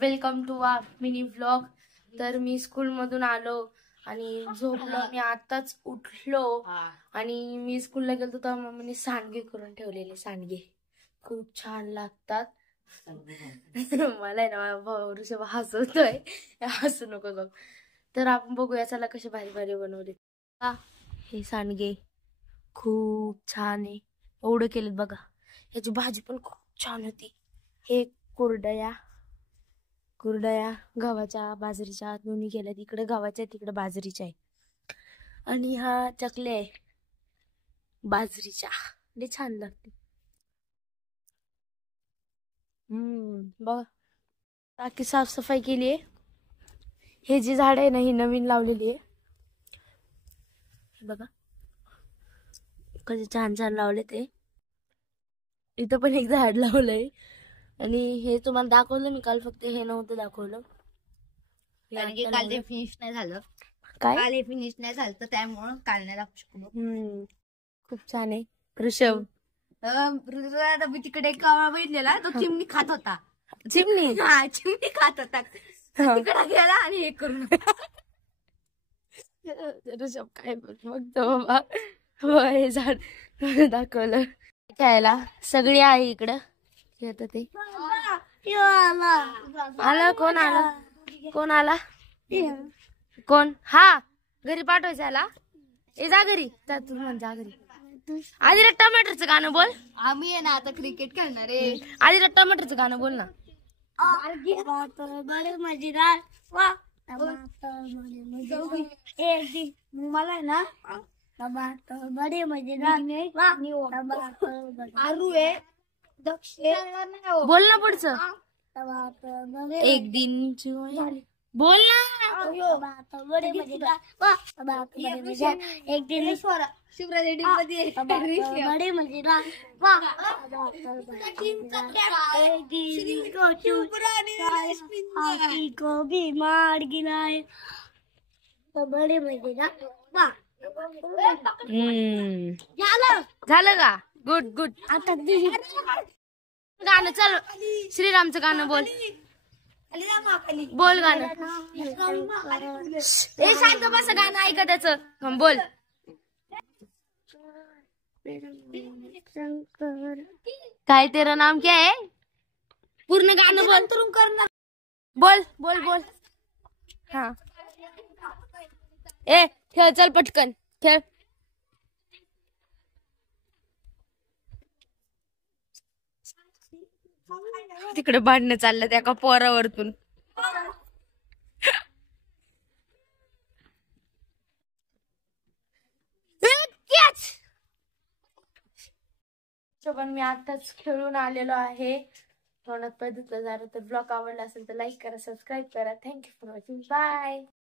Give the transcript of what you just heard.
Welcome to our mini vlog. तर मी school मधून आलो आणि झोपलो। मी आताच उठलो आणि मी स्कूलला गेलो तर मम्मीने सांडगे करून ठेवलेले। सांडगे खूप छान लागतात। मला ना भाऊ ऋषभ हसवतोय, हसू नको गं। तर आपण बघूया चला कसे भारी भारी बनवले। हे सांडगे खूप छान आहे, एवढं केलेत बघा। याची भाजी पण खूप छान होती। हे कुरडया गव्हाच्या बाजरीच्या दोन्ही केल्या। तिकडे गव्हाच्या तिकडे बाजरीच्या आहे। आणि हा चकले आहे बाजरीच्या, लय छान लागते। बघा बाकी साफसफाई केली आहे। हे जी झाड आहे ना ही नवीन लावलेली आहे, बघा कसे छान छान लावले ते। इथं पण एक झाड लावलंय आणि हे तुम्हाला दाखवलं मी काल, फक्त हे नव्हतं दाखवलं कारण की काल ते फिनिश नाही झालं। काय काल हे फिनिश नाही झालं तर त्यामुळे काल नाही दाखवू शकलो। खूप छान आहे। ऋषभ मी तिकडे कावळा बघितलेला, तो चिमणी खात होता। चिमणी चिमणी खात होता, तिकडे गेला आणि हे करून ऋषभ काय बघतो बाबा। हे झाड दाखवलं खेळायला, सगळी आहे इकडं खेळत ते। आला कोण आला, कोण आला, कोण? हा घरी पाठवायचं आला। ए जा घरी, जा तू म्हण, जा घरी। आधी टमाटरचं गाणं बोल। आम्ही आहे ना आता क्रिकेट खेळणार आहे। आधी टमाटरचं गाणं बोल ना। बडे मजेदार वा मला आहे ना बडे मजेदार आरू आहे दक्ष बोल ना पुढचं। एक दिन बोल ना। बडे मजेदार एक दिन शिवराज मध्ये बडे मजेदार को भी मार गिराए बडे मजेदार। झालं का? Good good. आता गाणं चल, श्रीरामचं गाणं बोल। बोल गाणं। ए शांत बस, गाणं ऐका त्याचं, बोल। काय तेरा नाम क्या है? पूर्ण गाणं बोल। बोल बोल बोल। हा ए खेळ, चल पटकन खेळ। तिकडे भांडणं चाललं त्या एका पोरावरतून। पण मी आताच खेळून आलेलो आहे। तोंडात पाय धुतलं जरा। तर ब्लॉग आवडला असेल तर लाईक करा, सबस्क्राईब करा। Thank you for watching, bye.